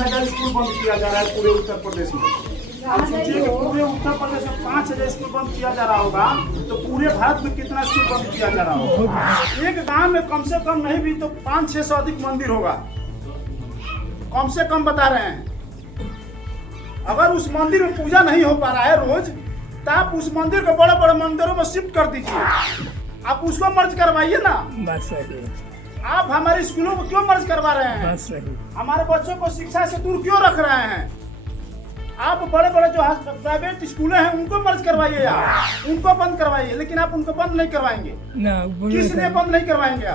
5,000 school बंद किया जा रहा है पूरे उत्तर प्रदेश में। आप सोचिए कि पूरे उत्तर प्रदेश में 5,000 स्कूल बंद किया जा रहा होगा तो पूरे भारत में कितना स्कूल बंद किया जा रहा होगा। एक गांव में कम से कम नहीं भी तो 500 से अधिक मंदिर होगा, कम से कम बता रहे हैं। अगर उस मंदिर में पूजा नहीं हो पा रहा है रोज, तो आप उस मंदिर को बड़े बड़े मंदिरों में शिफ्ट कर दीजिए, आप उसको मर्ज करवाइए ना। बात सही। आप हमारे स्कूलों को क्यों मर्ज करवा रहे हैं? बात सही। हमारे बच्चों को शिक्षा से दूर क्यों रख रहे हैं? आप बड़े बड़े जो प्राइवेट स्कूल हैं उनको मर्ज करवाइए, आप उनको बंद करवाइए, लेकिन आप उनको बंद नहीं करवाएंगे। किस लिए बंद नहीं करवाएंगे?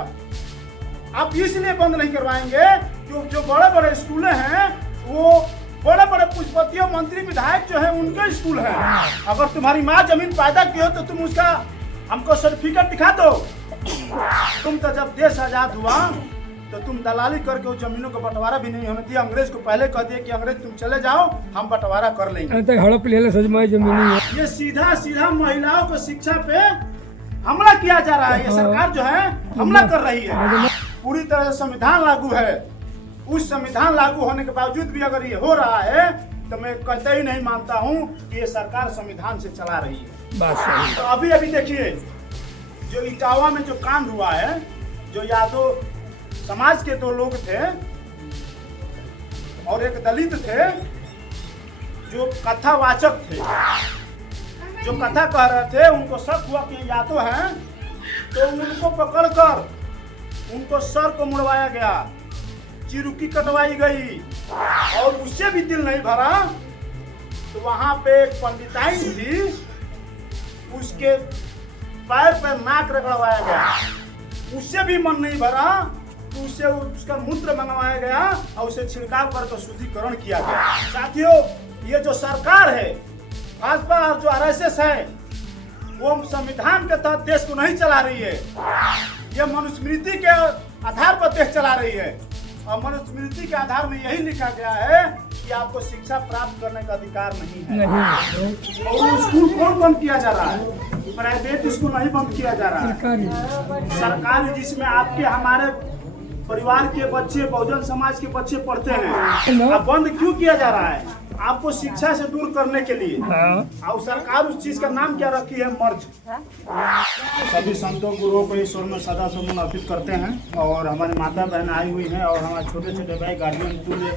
आप इसलिए बंद नहीं करवाएंगे क्योंकि जो बड़े बड़े स्कूल हैं वो बड़े बड़े पूंजीपतियों मंत्री विधायक जो है उनके स्कूल है। अगर तुम्हारी माँ जमीन पैदा की हो तो तुम उसका हमको सर्टिफिकेट दिखा दो। तुम तो जब देश आजाद हुआ तो तुम दलाली करके उस जमीनों का बंटवारा भी नहीं होने दिया। अंग्रेज को पहले कह दिए कि अंग्रेज तुम चले जाओ, हम बंटवारा कर लेंगे। हड़प ले सजमाई जमीन है। ये सीधा सीधा महिलाओं को शिक्षा पे हमला किया जा रहा है। ये सरकार जो है हमला कर रही है। पूरी तरह से संविधान लागू है। उस संविधान लागू होने के बावजूद भी अगर ये हो रहा है तो मैं कतई नहीं मानता हूँ कि ये सरकार संविधान से चला रही है। बात सही। तो अभी देखिए जो इटावा में जो कांड हुआ है, जो यादव समाज के 2 लोग थे और एक दलित थे जो कथावाचक थे, जो कथा कह रहे थे, उनको शक हुआ कि यादव हैं तो उनको पकड़कर उनको सर को मुड़वाया गया, चिरुकी कटवाई गई और उससे भी दिल नहीं भरा। तो वहां पे एक पंडिताइन थी, उसके पैर पर नाक रगड़वाया गया, उससे भी मन नहीं भरा तो उससे उसका मूत्र मंगवाया गया और उसे छिड़काव करके शुद्धिकरण किया गया। साथियों, ये जो सरकार है भाजपा और जो आरएसएस है वो संविधान के तहत देश को नहीं चला रही है। ये मनुस्मृति के आधार पर देश चला रही है और मनुस्मृति के आधार में यही लिखा गया है कि आपको शिक्षा प्राप्त करने का अधिकार नहीं है। और स्कूल कौन बंद किया जा रहा है? प्राइवेट स्कूल नहीं बंद किया जा रहा है, सरकारी, जिसमें आपके हमारे परिवार के बच्चे, बहुजन समाज के बच्चे पढ़ते हैं। अब बंद क्यों किया जा रहा है? आपको शिक्षा से दूर करने के लिए। और सरकार उस चीज का नाम क्या रखी है? मर्ज। सभी संतों गुरुओं को ईश्वर में सदा सम्मान अर्पित करते हैं और हमारे माता बहन आई हुई हैं और हमारे छोटे छोटे भाई गार्जियन पूरे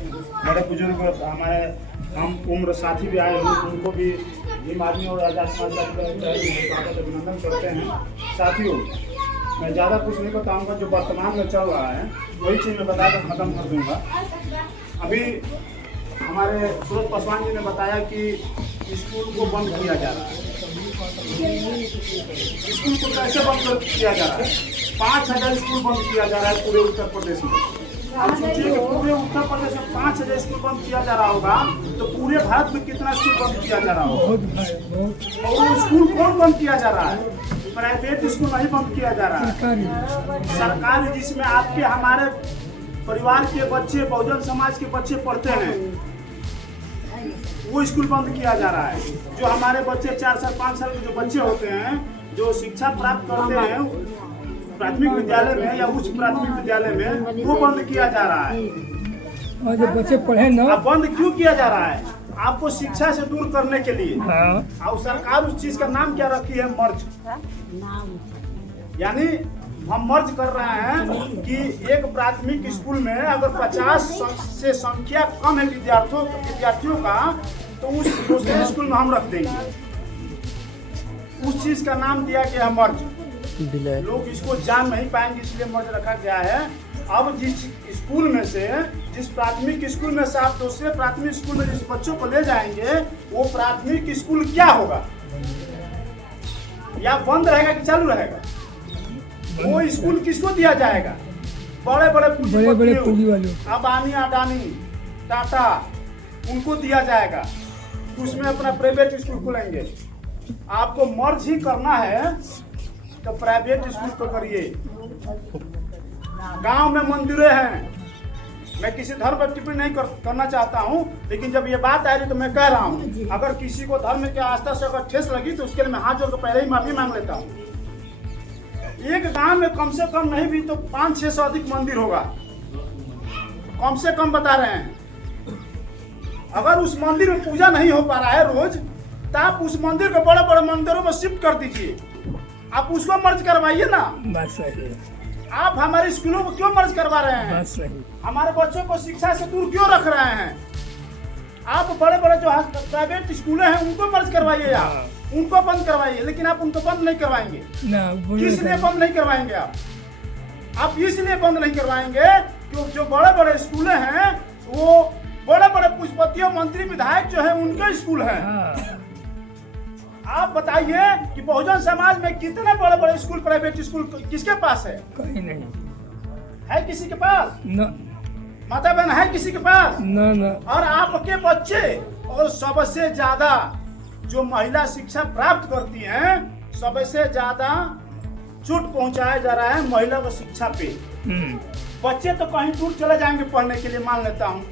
बड़े बुजुर्ग हमारे हम उम्र साथी भी आए हुए, उनको भी बीमारी और आजाद समाज अभिनंदन करते हैं। साथियों, मैं ज़्यादा कुछ नहीं बताऊंगा, जो वर्तमान में चल रहा है वही चीज़ मैं बताकर ख़त्म कर दूंगा। अभी हमारे सूरज पासवान जी ने बताया कि स्कूल को बंद किया जा रहा है। स्कूल को कैसे बंद किया जा रहा है? 5,000 स्कूल बंद किया जा रहा है पूरे उत्तर प्रदेश में। आप सोचिए कि पूरे उत्तर प्रदेश में 5,000 स्कूल बंद किया जा रहा होगा तो पूरे भारत में कितना स्कूल बंद किया जा रहा होगा। और स्कूल कौन बंद किया जा रहा है? प्राइवेट स्कूल नहीं बंद किया जा रहा है, सरकारी, जिसमें आपके हमारे परिवार के बच्चे, बहुजन समाज के बच्चे पढ़ते हैं, वो स्कूल बंद किया जा रहा है। जो हमारे बच्चे 4 साल 5 साल के जो बच्चे होते हैं, जो शिक्षा प्राप्त करते हैं प्राथमिक विद्यालय में या उच्च प्राथमिक विद्यालय में, वो बंद किया जा रहा है। और जो बच्चे पढ़े ना, बंद क्यों किया जा रहा है? आपको शिक्षा से दूर करने के लिए। और सरकार उस चीज का नाम क्या रखी है? मर्ज। यानी हम मर्ज कर रहे हैं कि एक प्राथमिक स्कूल में अगर 50 से संख्या कम है विद्यार्थियों का, तो उस दूसरे स्कूल में हम रख देंगे। उस चीज का नाम दिया गया मर्ज। लोग इसको जान नहीं पाएंगे, इसलिए मर्ज रखा गया है। अब जिस स्कूल में से, जिस प्राथमिक स्कूल में से आप दूसरे प्राथमिक स्कूल में जिस बच्चों को ले जाएंगे, वो प्राथमिक स्कूल क्या होगा? या बंद रहेगा कि चालू रहेगा? वो स्कूल किसको दिया जाएगा? बड़े बड़े पूंजी वाले, अबानी, अडानी, टाटा, उनको दिया जाएगा। उसमें अपना प्राइवेट स्कूल खोलेंगे। आपको मर्ज ही करना है तो प्राइवेट स्कूल तो करिए। गांव में मंदिरें हैं, मैं किसी धर्म पर टिप्पणी नहीं करना चाहता हूं, लेकिन जब ये बात आ रही तो मैं कह रहा हूं, अगर किसी को धर्म की आस्था से अगर ठेस लगी तो उसके लिए मैं हाथ जोड़कर पहले ही माफी मांग लेता हूं। एक गांव में कम से कम नहीं भी तो 500 से अधिक मंदिर होगा, कम से कम बता रहे हैं। अगर उस मंदिर में पूजा नहीं हो पा रहा है रोज, तो आप उस मंदिर को बड़े बड़े मंदिरों में शिफ्ट कर दीजिए, आप उसको मर्ज करवाइए ना। बात सही है, आप हमारे स्कूलों को क्यों मर्ज करवा रहे हैं? बात सही। हमारे बच्चों को शिक्षा से दूर क्यों रख रहे हैं? आप बड़े बड़े जो प्राइवेट स्कूल हैं उनको मर्ज करवाइए, आप उनको बंद करवाइए, लेकिन आप उनको बंद नहीं करवाएंगे। ना किस लिए बंद नहीं करवाएंगे आप इसलिए बंद नहीं करवाएंगे क्योंकि जो बड़े बड़े स्कूल हैं वो बड़े बड़े पूजपतियों, मंत्री, विधायक जो है उनके स्कूल हैं। आप बताइए कि बहुजन समाज में कितने बड़े बड़े स्कूल, प्राइवेट स्कूल किसके पास है? कहीं नहीं है किसी के पास? ना। माता बहन है किसी के पास? ना ना। और आपके बच्चे, और सबसे ज्यादा जो महिला शिक्षा प्राप्त करती हैं, सबसे ज्यादा चोट पहुंचाया जा रहा है महिला को शिक्षा पे। बच्चे तो कहीं दूर चले जाएंगे पढ़ने के लिए, मान लेता हूँ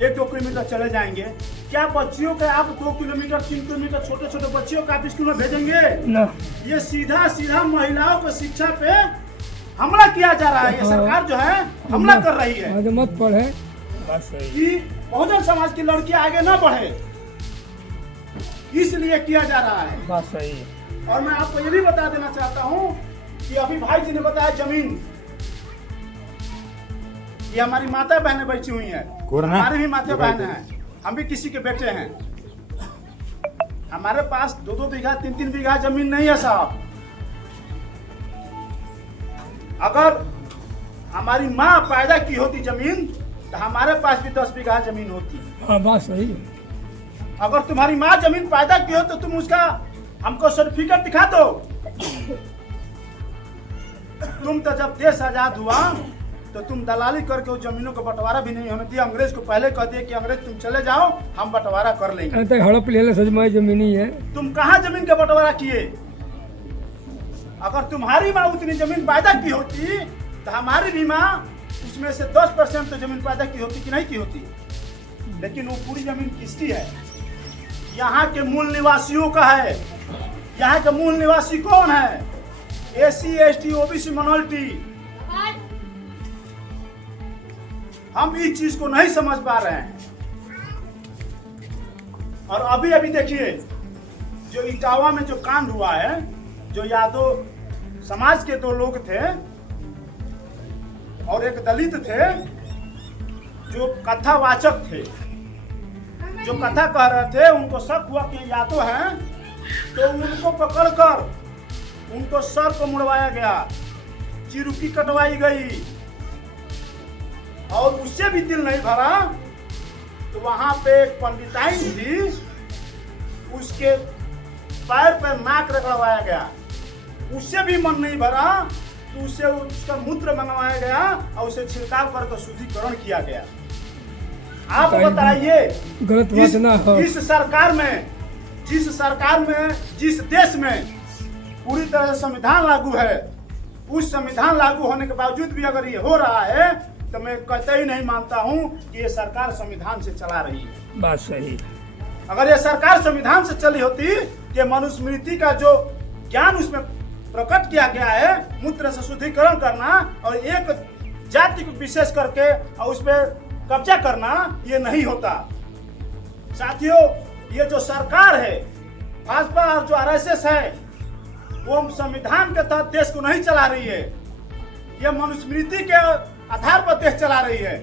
1-2 किलोमीटर चले जाएंगे, क्या बच्चियों के आप 2 किलोमीटर 3 किलोमीटर छोटे छोटे बच्चियों को आप स्कूल में भेजेंगे? ना। ये सीधा सीधा महिलाओं को शिक्षा पे हमला किया जा रहा है। ये सरकार जो है हमला कर रही है आज मत पढ़े। बात सही। कि बहुजन समाज की लड़कियां आगे न बढ़े, इसलिए किया जा रहा है। बात सही है। और मैं आपको ये भी बता देना चाहता हूँ कि अभी भाई जी ने बताया जमीन, ये हमारी माता बहनें बैठी हुई हैं, हमारी भी माता बहनें हैं, हम भी किसी के बेटे हैं। हमारे पास 2-2 बीघा 3-3 बीघा जमीन नहीं है साहब। अगर हमारी माँ पैदा की होती जमीन तो हमारे पास भी 10 बीघा जमीन होती। हाँ, बात सही है। अगर तुम्हारी माँ जमीन पैदा की हो तो तुम उसका हमको सर्टिफिकेट दिखा दो। तुम तो जब देश आजाद हुआ तो तुम दलाली करके उस जमीनों को बंटवारा भी नहीं होने दिया। अंग्रेज को पहले कह दिए कि अंग्रेज तुम चले जाओ, हम बंटवारा कर लेंगे। तक हड़प ले ले सजमाई जमीनी है। तुम कहाँ जमीन का बंटवारा किए? अगर तुम्हारी माँ उतनी जमीन पैदा की होती तो हमारी भी माँ उसमें से 10% तो जमीन पैदा की होती कि नहीं की होती। लेकिन वो पूरी जमीन किसकी है? यहाँ के मूल निवासियों का है। यहाँ के मूल निवासी कौन है? SC ST OBC minority. हम इस चीज को नहीं समझ पा रहे हैं। और अभी अभी देखिए जो इटावा में जो कांड हुआ है, जो यादव समाज के 2 लोग थे और एक दलित थे जो कथावाचक थे, जो कथा कह रहे थे, उनको शक हुआ कि यादव हैं, तो उनको पकड़कर उनको सर को मुड़वाया गया, चिरुकी कटवाई गई और उससे भी दिल नहीं भरा तो वहां पे एक पंडिताइन थी, उसके पैर पर नाक रगड़वाया गया, उससे भी मन नहीं भरा तो उससे उसका मूत्र मंगवाया गया और उसे छिड़काव करके शुद्धिकरण किया गया। आप बताइए इस सरकार में, जिस देश में पूरी तरह से संविधान लागू है, उस संविधान लागू होने के बावजूद भी अगर ये हो रहा है तो मैं कतई नहीं मानता हूं कि ये सरकार संविधान से चला रही है। बात सही। अगर ये सरकार संविधान से चली होती कि मनुस्मृति का जो ज्ञान उसमें प्रकट किया गया है, मूत्र से शुद्धिकरण करना और एक जाति को विशेष करके और उस पर कब्जा करना, ये नहीं होता। साथियों, ये जो सरकार है भाजपा और जो RSS है, वो संविधान के तहत देश को नहीं चला रही है, ये मनुस्मृति के आधार पर देश चला रही है।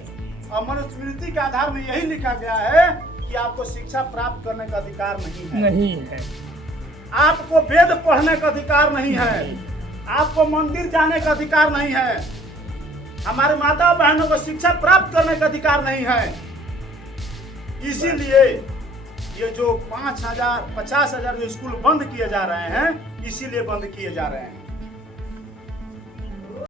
और मनुस्मृति के आधार में यही लिखा गया है कि आपको शिक्षा प्राप्त करने का अधिकार नहीं है। आपको वेद पढ़ने का अधिकार नहीं है, आपको मंदिर जाने का अधिकार नहीं है, हमारे माता बहनों को शिक्षा प्राप्त करने का अधिकार नहीं है। इसीलिए ये जो 5,000 50,000 जो स्कूल बंद किए जा रहे हैं, इसीलिए बंद किए जा रहे हैं।